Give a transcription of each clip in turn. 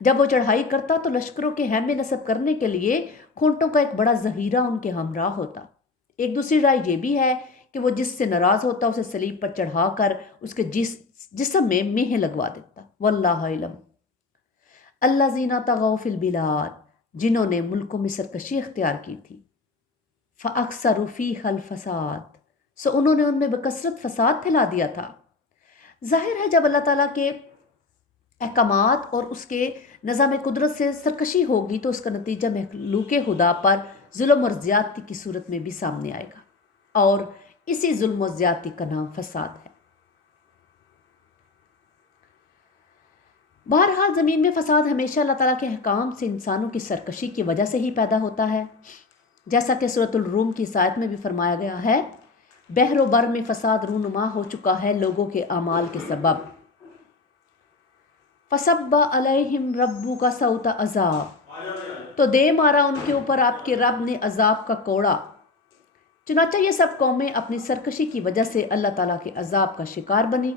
جب وہ چڑھائی کرتا تو لشکروں کے خیمے نصب کرنے کے لیے کھونٹوں کا ایک بڑا ذخیرہ ان کے ہمراہ ہوتا۔ ایک دوسری رائے یہ بھی ہے کہ وہ جس سے ناراض ہوتا اسے صلیب پر چڑھا کر اس کے جسم میں میخیں لگوا دیتا۔ واللہ علم۔ الذین طغوا فی البلاد، جنہوں نے ملکوں میں سرکشی اختیار کی تھی، فاکثروا فیہا الفساد، سو انہوں نے ان میں بکثرت فساد پھیلا دیا تھا۔ ظاہر ہے جب اللہ تعالیٰ کے احکامات اور اس کے نظام قدرت سے سرکشی ہوگی تو اس کا نتیجہ مخلوق خدا پر ظلم اور زیادتی کی صورت میں بھی سامنے آئے گا، اور اسی ظلم و زیادتی کا نام فساد ہے۔ بہرحال زمین میں فساد ہمیشہ اللہ تعالیٰ کے احکام سے انسانوں کی سرکشی کی وجہ سے ہی پیدا ہوتا ہے، جیسا کہ سورۃ الروم کی اس آیت میں بھی فرمایا گیا ہے، بحر و بر میں فساد رونما ہو چکا ہے لوگوں کے اعمال کے سبب۔ فصب علیہم ربک سوط عذاب، تو دے مارا ان کے اوپر آپ کے رب نے عذاب کا کوڑا۔ چنانچہ یہ سب قومیں اپنی سرکشی کی وجہ سے اللہ تعالیٰ کے عذاب کا شکار بنی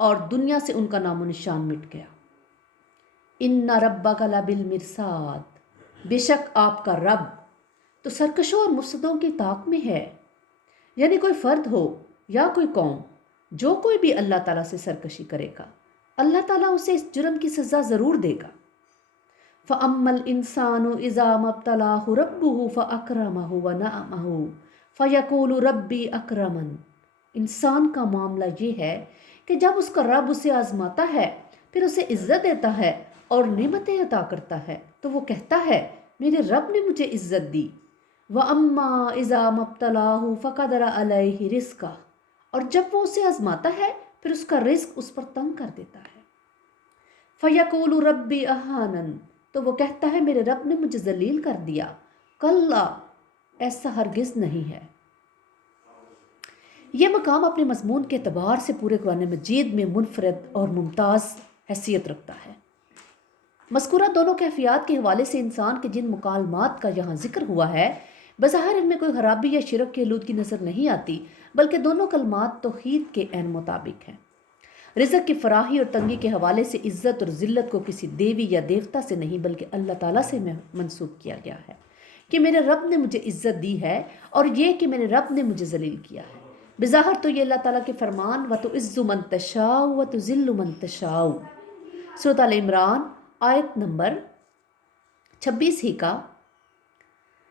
اور دنیا سے ان کا نام و نشان مٹ گیا۔ ان ربک لبالمرصاد، بے شک آپ کا رب تو سرکشوں اور مفسدوں کی طاق میں ہے، یعنی کوئی فرد ہو یا کوئی قوم، جو کوئی بھی اللہ تعالیٰ سے سرکشی کرے گا اللہ تعالیٰ اسے اس جرم کی سزا ضرور دے گا۔ فَأَمَّا الْإِنسَانُ إِذَا مَا ابْتَلَاهُ رَبُّهُ فَأَكْرَمَهُ وَنَعَمَهُ فَيَقُولُ رَبِّي أَكْرَمَنِ، انسان کا معاملہ یہ ہے کہ جب اس کا رب اسے آزماتا ہے پھر اسے عزت دیتا ہے اور نعمتیں عطا کرتا ہے تو وہ کہتا ہے میرے رب نے مجھے عزت دی۔ وَأَمَّا إِذَا مَا ابْتَلَاهُ فَقَدَرَ عَلَيْهِ رِزْقَهُ، اور جب وہ اسے آزماتا ہے پھر اس کا رزق اس پر تنگ کر دیتا ہے۔ فَيَقُولُ رَبِّي أَهَانَنِ، تو وہ کہتا ہے میرے رب نے مجھے ذلیل کر دیا۔ کلا، ایسا ہرگز نہیں ہے۔ یہ مقام اپنے مضمون کے اعتبار سے پورے قرآن مجید میں منفرد اور ممتاز حیثیت رکھتا ہے۔ مذکورہ دونوں کیفیات کے حوالے سے انسان کے جن مکالمات کا یہاں ذکر ہوا ہے بظاہر ان میں کوئی خرابی یا شرک کی آلودگی نظر نہیں آتی، بلکہ دونوں کلمات توحید کے عین مطابق ہیں۔ رزق کی فراخی اور تنگی کے حوالے سے عزت اور ذلت کو کسی دیوی یا دیوتا سے نہیں بلکہ اللہ تعالیٰ سے منسوب کیا گیا ہے کہ میرے رب نے مجھے عزت دی ہے، اور یہ کہ میرے رب نے مجھے ذلیل کیا ہے۔ بظاہر تو یہ اللہ تعالیٰ کے فرمان وَتُعِزُّ مَن تَشَاءُ وَتُذِلُّ مَن تَشَاءُ، سورۃ آل عمران آیت نمبر 26 ہی کا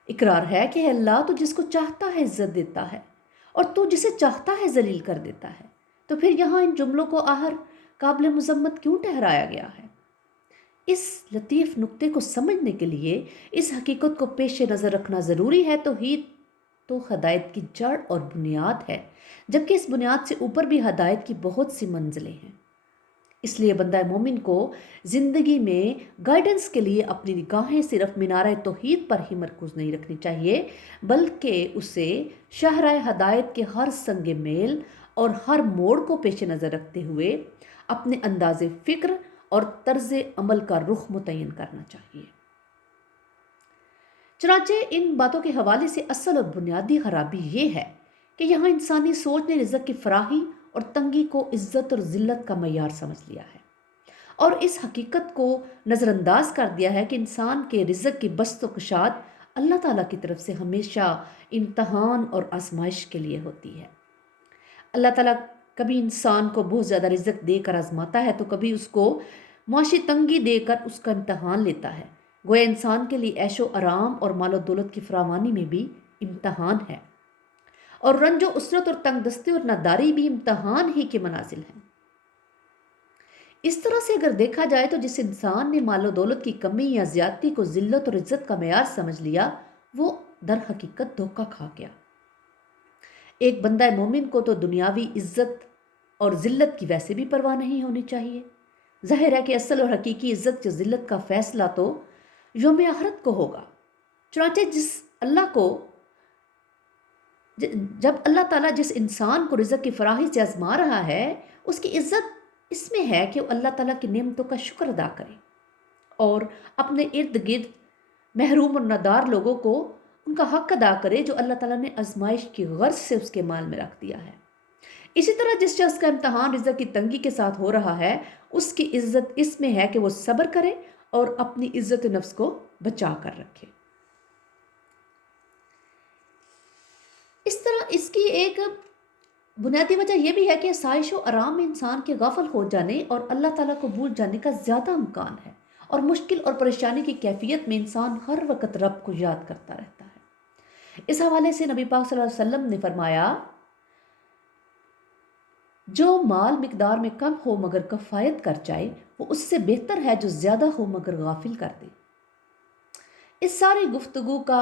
اقرار ہے کہ اے اللہ تو جس کو چاہتا ہے عزت دیتا ہے اور تو جسے چاہتا ہے ذلیل کر دیتا ہے، تو پھر یہاں ان جملوں کو آخر قابل مذمت کیوں ٹھہرایا گیا ہے؟ اس لطیف نقطے کو سمجھنے کے لیے اس حقیقت کو پیش نظر رکھنا ضروری ہے۔ توحید تو ہدایت کی جڑ اور بنیاد ہے، جبکہ اس بنیاد سے اوپر بھی ہدایت کی بہت سی منزلیں ہیں۔ اس لیے بندہ مومن کو زندگی میں گائیڈنس کے لیے اپنی نگاہیں صرف مینارہ توحید پر ہی مرکوز نہیں رکھنی چاہیے، بلکہ اسے شاہراہ ہدایت کے ہر سنگ میل اور ہر موڑ کو پیش نظر رکھتے ہوئے اپنے انداز فکر اور طرز عمل کا رخ متعین کرنا چاہیے۔ چنانچہ ان باتوں کے حوالے سے اصل اور بنیادی خرابی یہ ہے کہ یہاں انسانی سوچ نے رزق کی فراخی اور تنگی کو عزت اور ذلت کا معیار سمجھ لیا ہے، اور اس حقیقت کو نظر انداز کر دیا ہے کہ انسان کے رزق کی بسط و کشاد اللہ تعالیٰ کی طرف سے ہمیشہ امتحان اور آزمائش کے لیے ہوتی ہے۔ اللہ تعالیٰ کبھی انسان کو بہت زیادہ رزق دے کر آزماتا ہے تو کبھی اس کو معاشی تنگی دے کر اس کا امتحان لیتا ہے۔ گویا انسان کے لیے عیش و آرام اور مال و دولت کی فراوانی میں بھی امتحان ہے، اور رنج و اسرت اور تنگ دستی اور ناداری بھی امتحان ہی کے منازل ہیں۔ اس طرح سے اگر دیکھا جائے تو جس انسان نے مال و دولت کی کمی یا زیادتی کو ذلت اور عزت کا معیار سمجھ لیا وہ در حقیقت دھوکہ کھا گیا۔ ایک بندہ مومن کو تو دنیاوی عزت اور ذلت کی ویسے بھی پرواہ نہیں ہونی چاہیے۔ ظاہر ہے کہ اصل اور حقیقی عزت یا ذلت کا فیصلہ تو یوم آخرت کو ہوگا۔ چنانچہ جب اللہ تعالیٰ جس انسان کو رزق کی فراخی سے آزما رہا ہے اس کی عزت اس میں ہے کہ وہ اللہ تعالیٰ کی نعمتوں کا شکر ادا کرے اور اپنے ارد گرد محروم اور نادار لوگوں کو ان کا حق ادا کرے جو اللہ تعالیٰ نے آزمائش کی غرض سے اس کے مال میں رکھ دیا ہے۔ اسی طرح جس شخص کا امتحان رزق کی تنگی کے ساتھ ہو رہا ہے اس کی عزت اس میں ہے کہ وہ صبر کرے اور اپنی عزت نفس کو بچا کر رکھے۔ اس طرح اس کی ایک بنیادی وجہ یہ بھی ہے کہ آسائش و آرام میں انسان کے غافل ہو جانے اور اللہ تعالیٰ کو بھول جانے کا زیادہ امکان ہے، اور مشکل اور پریشانی کی کیفیت میں انسان ہر وقت رب کو یاد کرتا رہتا ہے۔ اس حوالے سے نبی پاک صلی اللہ علیہ وسلم نے فرمایا، جو مال مقدار میں کم ہو مگر کفایت کر جائے وہ اس سے بہتر ہے جو زیادہ ہو مگر غافل کر دے۔ اس ساری گفتگو کا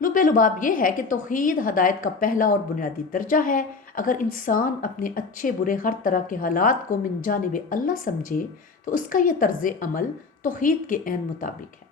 لب لباب یہ ہے کہ توحید ہدایت کا پہلا اور بنیادی درجہ ہے۔ اگر انسان اپنے اچھے برے ہر طرح کے حالات کو من جانب اللہ سمجھے تو اس کا یہ طرز عمل توحید کے عین مطابق ہے،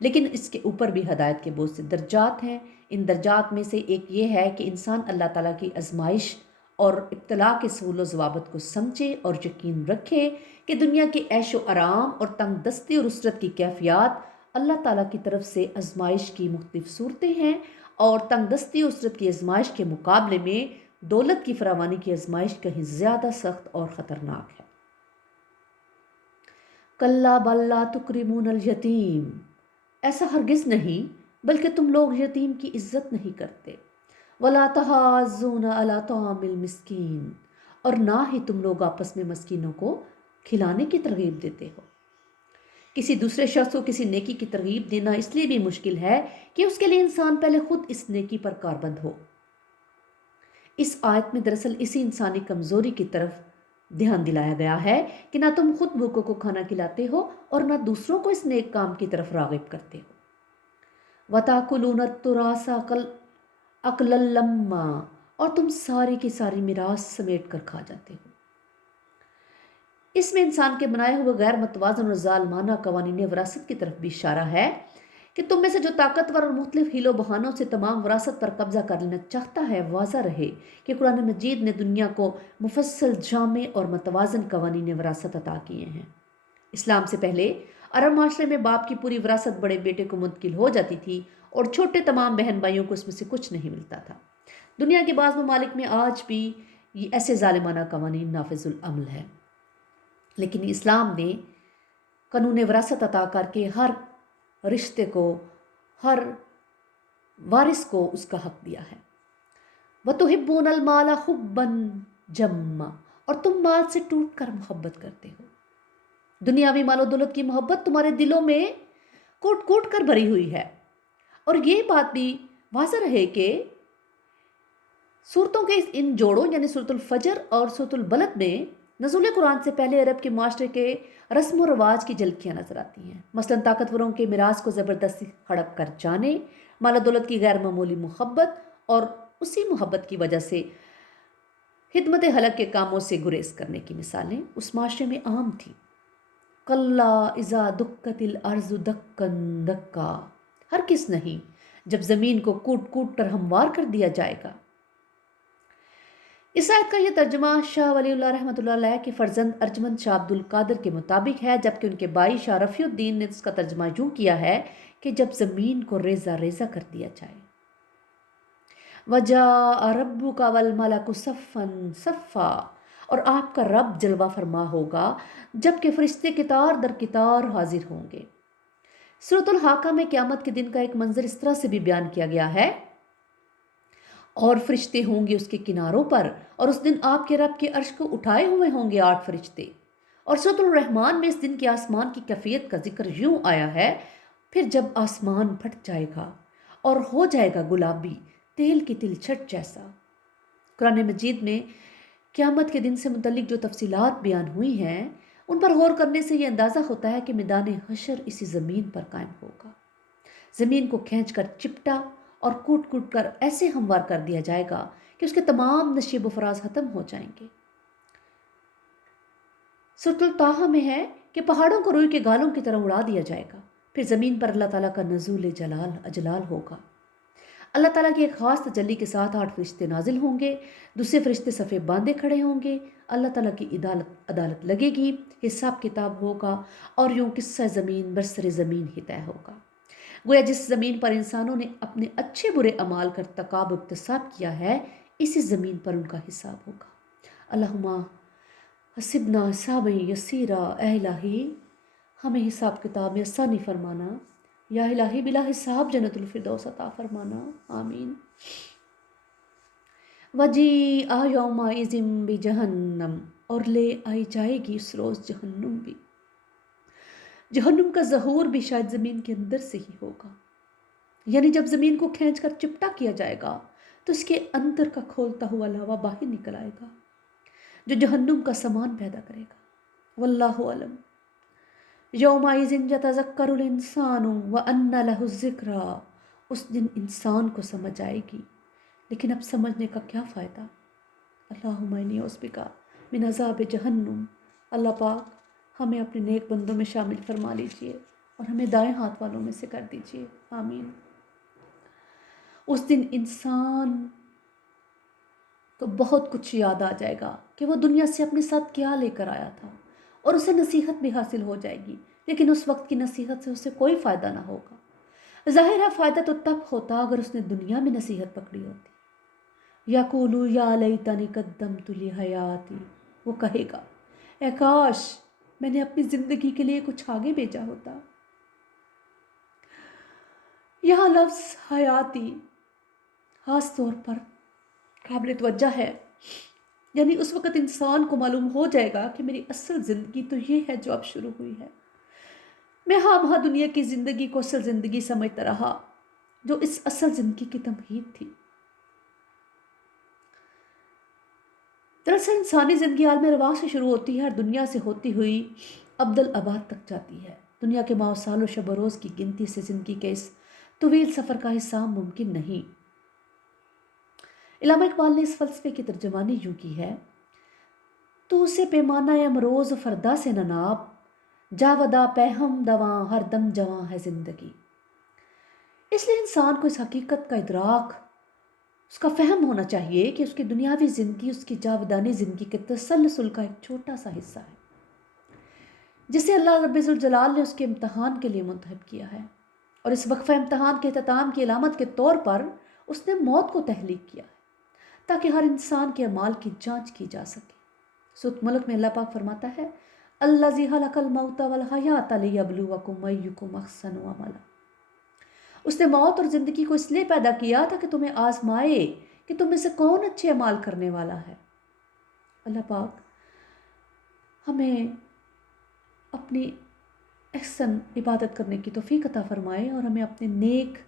لیکن اس کے اوپر بھی ہدایت کے بہت سے درجات ہیں۔ ان درجات میں سے ایک یہ ہے کہ انسان اللہ تعالیٰ کی آزمائش اور ابتلا کے اصول و ضوابط کو سمجھے اور یقین رکھے کہ دنیا کے عیش و آرام اور تنگ دستی اور اسرت کی کیفیات اللہ تعالیٰ کی طرف سے آزمائش کی مختلف صورتیں ہیں، اور تنگ دستی اور اسرت کی آزمائش کے مقابلے میں دولت کی فراوانی کی آزمائش کہیں زیادہ سخت اور خطرناک ہے۔ کلا بل لا تکرمون الیتیم، ایسا ہرگز نہیں بلکہ تم لوگ یتیم کی عزت نہیں کرتے۔ ولا تحاضون علی طعام المسکین، اور نہ ہی تم لوگ آپس میں مسکینوں کو کھلانے کی ترغیب دیتے ہو۔ کسی دوسرے شخص کو کسی نیکی کی ترغیب دینا اس لیے بھی مشکل ہے کہ اس کے لیے انسان پہلے خود اس نیکی پر کاربند ہو۔ اس آیت میں دراصل اسی انسانی کمزوری کی طرف دھیان دلایا گیا ہے کہ نہ تم خود بھوکوں کو کھانا کھلاتے ہو اور نہ دوسروں کو اس نیک کام کی طرف راغب کرتے ہو۔ وَتَأْكُلُونَ التُّرَاثَ أَكْلًا لَمًّا، اور تم ساری کی ساری میراث سمیٹ کر کھا جاتے ہو۔ اس میں انسان کے بنائے ہوئے غیر متوازن اور ظالمانہ قوانین وراثت کی طرف بھی اشارہ ہے کہ تم میں سے جو طاقتور اور مختلف حیل و بہانوں سے تمام وراثت پر قبضہ کر لینا چاہتا ہے، واضح رہے کہ قرآن مجید نے دنیا کو مفصل، جامع اور متوازن قوانین وراثت عطا کیے ہیں۔ اسلام سے پہلے عرب معاشرے میں باپ کی پوری وراثت بڑے بیٹے کو منتقل ہو جاتی تھی اور چھوٹے تمام بہن بھائیوں کو اس میں سے کچھ نہیں ملتا تھا۔ دنیا کے بعض ممالک میں آج بھی یہ ایسے ظالمانہ قوانین نافذ العمل ہے، لیکن اسلام نے قانون وراثت عطا کر کے ہر رشتے کو، ہر وارث کو اس کا حق دیا ہے۔ وَتُحِبُّونَ الْمَالَ حُبًّا جَمًّا، اور تم مال سے ٹوٹ کر محبت کرتے ہو۔ دنیاوی مال و دولت کی محبت تمہارے دلوں میں کوٹ کوٹ کر بھری ہوئی ہے، اور یہ بات بھی واضح رہے کہ سورتوں کے ان جوڑوں یعنی سورۃ الفجر اور سورۃ البلد میں نزول قرآن سے پہلے عرب کے معاشرے کے رسم و رواج کی جھلکیاں نظر آتی ہیں۔ مثلاً طاقتوروں کے میراث کو زبردستی ہڑپ کر جانے، مال و دولت کی غیر معمولی محبت، اور اسی محبت کی وجہ سے خدمت خلق کے کاموں سے گریز کرنے کی مثالیں اس معاشرے میں عام تھیں۔ کلا اذا دکت الارض دکا دکا، ہرگز نہیں جب زمین کو کوٹ کوٹ کر ہموار کر دیا جائے گا۔ اس آیت کا یہ ترجمہ شاہ ولی اللہ رحمۃ اللہ علیہ کے فرزند ارجمند شاہ عبد القادر کے مطابق ہے، جبکہ ان کے بھائی شاہ رفیع الدین نے اس کا ترجمہ یوں کیا ہے کہ جب زمین کو ریزہ ریزہ کر دیا جائے۔ وَجَاءَ رَبُّكَ وَالْمَلَكُ صَفًّا صَفًّا، اور آپ کا رب جلوہ فرما ہوگا جبکہ فرشتے قطار در قطار حاضر ہوں گے۔ سورۃ الحاقہ میں قیامت کے دن کا ایک منظر اس طرح سے بھی بیان کیا گیا ہے، اور فرشتے ہوں گے اس کے کناروں پر، اور اس دن آپ کے رب کے عرش کو اٹھائے ہوئے ہوں گے 8 فرشتے۔ اور سورۃ الرحمن میں اس دن کے آسمان کی کیفیت کا ذکر یوں آیا ہے، پھر جب آسمان پھٹ جائے گا اور ہو جائے گا گلابی تیل کی تلچھٹ جیسا۔ قرآن مجید میں قیامت کے دن سے متعلق جو تفصیلات بیان ہوئی ہیں ان پر غور کرنے سے یہ اندازہ ہوتا ہے کہ میدان حشر اسی زمین پر قائم ہوگا۔ زمین کو کھینچ کر چپٹا اور کوٹ کوٹ کر ایسے ہموار کر دیا جائے گا کہ اس کے تمام نشیب و فراز ختم ہو جائیں گے۔ سورۃ الطٰہٰ میں ہے کہ پہاڑوں کو روئی کے گالوں کی طرح اڑا دیا جائے گا، پھر زمین پر اللہ تعالیٰ کا نزول اجلال ہوگا۔ اللہ تعالیٰ کی ایک خاص تجلی کے ساتھ 8 فرشتے نازل ہوں گے، دوسرے فرشتے صفے باندھے کھڑے ہوں گے، اللہ تعالیٰ کی عدالت لگے گی، حساب کتاب ہوگا، اور یوں قصہ زمین برسر زمین ہی طے ہوگا۔ گویا جس زمین پر انسانوں نے اپنے اچھے برے اعمال کا ارتکاب و اکتساب کیا ہے، اسی زمین پر ان کا حساب ہوگا۔ اللہم حسبنا حسابا یسیرا، اے الہی ہمیں حساب کتاب میں آسانی فرمانا، یا الہی بلا حساب جنت الفردوس عطا فرمانا، آمین۔ وجیء یومئذ بجہنم، اور لے آئی جائے گی اس روز جہنم بھی۔ جہنم کا ظہور بھی شاید زمین کے اندر سے ہی ہوگا، یعنی جب زمین کو کھینچ کر چپٹا کیا جائے گا تو اس کے اندر کا کھولتا ہوا لاوا باہر نکل آئے گا جو جہنم کا سامان پیدا کرے گا۔ واللہ علم۔ یومئذ یتذکر الانسان وانى له الذکریٰ، اس دن انسان کو سمجھ آئے گی، لیکن اب سمجھنے کا کیا فائدہ؟ اللہم انی اعوذ بک من عذاب جہنم۔ اللہ پاک ہمیں اپنے نیک بندوں میں شامل فرما لیجئے اور ہمیں دائیں ہاتھ والوں میں سے کر دیجئے، آمین۔ اس دن انسان کو بہت کچھ یاد آ جائے گا کہ وہ دنیا سے اپنے ساتھ کیا لے کر آیا تھا، اور اسے نصیحت بھی حاصل ہو جائے گی، لیکن اس وقت کی نصیحت سے اسے کوئی فائدہ نہ ہوگا۔ ظاہر ہے فائدہ تو تب ہوتا اگر اس نے دنیا میں نصیحت پکڑی ہوتی۔ یقول یا لیتنی قدمت لحیاتی، وہ کہے گا اے کاش میں نے اپنی زندگی کے لیے کچھ آگے بھیجا ہوتا۔ یہاں لفظ حیاتی خاص طور پر قابل توجہ ہے، یعنی اس وقت انسان کو معلوم ہو جائے گا کہ میری اصل زندگی تو یہ ہے جو اب شروع ہوئی ہے۔ میں ہاں دنیا کی زندگی کو اصل زندگی سمجھتا رہا جو اس اصل زندگی کی تمہید تھی۔ دراصل انسانی زندگی عالم رواں سے شروع ہوتی ہے اور دنیا سے ہوتی ہوئی ابدالآباد تک جاتی ہے۔ دنیا کے ماہ و سال و شب و روز کی گنتی سے زندگی کے اس طویل سفر کا حصہ ممکن نہیں۔ علامہ اقبال نے اس فلسفے کی ترجمانی یوں کی ہے: تو اسے پیمانہ امروز فردا سے نناب، جاودہ پیہم دواں ہر دم جواں ہے زندگی۔ اس لیے انسان کو اس حقیقت کا ادراک، اس کا فہم ہونا چاہیے کہ اس کی دنیاوی زندگی اس کی جاودانی زندگی کے تسلسل کا ایک چھوٹا سا حصہ ہے جسے اللہ رب ذوالجلال نے اس کے امتحان کے لیے منتخب کیا ہے، اور اس وقفہ امتحان کے اختتام کی علامت کے طور پر اس نے موت کو تحلیق کیا ہے تاکہ ہر انسان کے اعمال کی جانچ کی جا سکے۔ سورۃ ملک میں اللہ پاک فرماتا ہے الذی خلق الموت والحیات لیبلوکم ایکم احسن عملا۔ اس نے موت اور زندگی کو اس لیے پیدا کیا تھا کہ تمہیں آزمائے کہ تم میں سے کون اچھے اعمال کرنے والا ہے۔ اللہ پاک ہمیں اپنی احسن عبادت کرنے کی توفیق عطا فرمائے اور ہمیں اپنے نیک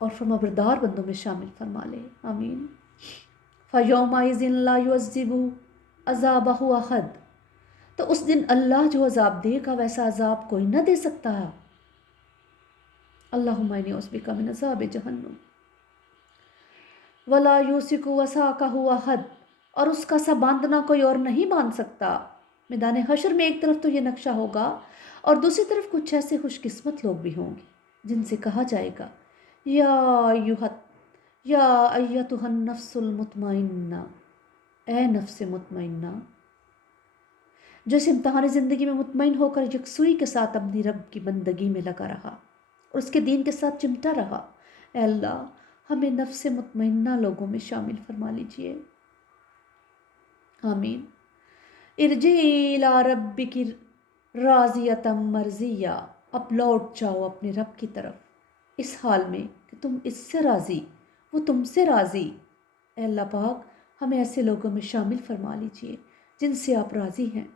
اور فرمانبردار بندوں میں شامل فرما لے، آمین۔ فَيَوْمَئِذٍ لَا يُعَذِّبُ عَذَابَهُ أَحَدٌ، تو اس دن اللہ جو عذاب دے گا ویسا عذاب کوئی نہ دے سکتا ہے۔ اللہم انی اعوذ بک من عذاب جہنم وَلَا يُوثِقُ وَثَاقَهُ أَحَدٌ، اور اس کا سا باندھنا کوئی اور نہیں باندھ سکتا۔ میدان حشر میں ایک طرف تو یہ نقشہ ہوگا اور دوسری طرف کچھ ایسے خوش قسمت لوگ بھی ہوں گے جن سے کہا جائے گا یا ایتھا النفس المطمئنہ، اے نفس مطمئنہ جو اس امتحان زندگی میں مطمئن ہو کر یکسوئی کے ساتھ اپنی رب کی بندگی میں لگا رہا اور اس کے دین کے ساتھ چمٹا رہا۔ اے اللہ ہمیں نفس مطمئنہ لوگوں میں شامل فرما لیجئے، آمین۔ ارجعی الی ربک راضیۃ مرضیہ، اب لوٹ جاؤ اپنے رب کی طرف اس حال میں کہ تم اس سے راضی، وہ تم سے راضی۔ اے اللہ پاک ہمیں ایسے لوگوں میں شامل فرما لیجئے جن سے آپ راضی ہیں۔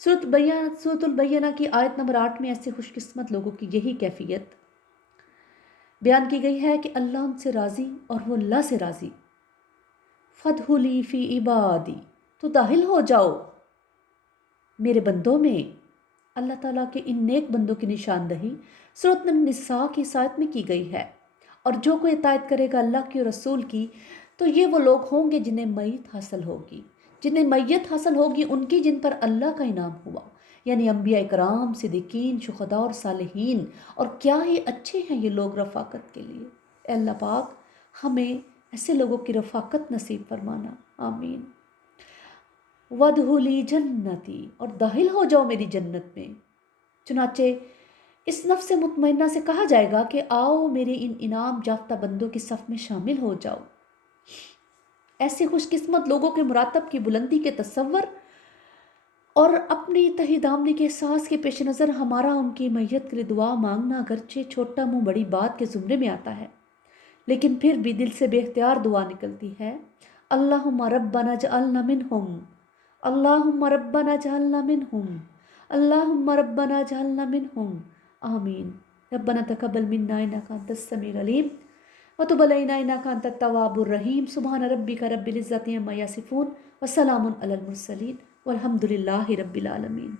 سورۃ البینہ کی آیت نمبر 8 میں ایسے خوش قسمت لوگوں کی یہی کیفیت بیان کی گئی ہے کہ اللہ ان سے راضی اور وہ اللہ سے راضی۔ فَادْخُلِی فِی عِبَادِی، تو داخل ہو جاؤ میرے بندوں میں۔ اللہ تعالیٰ کے ان نیک بندوں کی نشاندہی سورۃ النساء کی اس آیت میں کی گئی ہے، اور جو کوئی اطاعت کرے گا اللہ کی اور رسول کی تو یہ وہ لوگ ہوں گے جنہیں میت حاصل ہوگی، جنہیں میت حاصل ہوگی ان کی جن پر اللہ کا انعام ہوا، یعنی انبیاء کرام، صدیقین، شہداء اور صالحین، اور کیا ہی اچھے ہیں یہ لوگ رفاقت کے لیے۔ اے اللہ پاک ہمیں ایسے لوگوں کی رفاقت نصیب فرمانا، آمین۔ وَادْخُلِی جنتی، اور داخل ہو جاؤ میری جنت میں۔ چنانچہ اس نفس مطمئنہ سے کہا جائے گا کہ آؤ میرے ان انعام یافتہ بندوں کی صف میں شامل ہو جاؤ۔ ایسے خوش قسمت لوگوں کے مراتب کی بلندی کے تصور اور اپنی تہی دامنی کے احساس کے پیش نظر ہمارا ان کی میت کے لیے دعا مانگنا اگرچہ چھوٹا منہ بڑی بات کے زمرے میں آتا ہے، لیکن پھر بھی دل سے بے اختیار دعا نکلتی ہے۔ اللہم ربنا اجعلنا منہم، اللہم ربنا اجعلنا منہم، اللہم ربنا اجعلنا منہم، آمین۔ ربنا تقبل منا انک انت السمیع العلیم وتب علینا انک انت التواب الرحیم۔ سبحان ربک رب العزۃ عما یصفون وسلام علی المرسلین والحمد للہ رب العالمین۔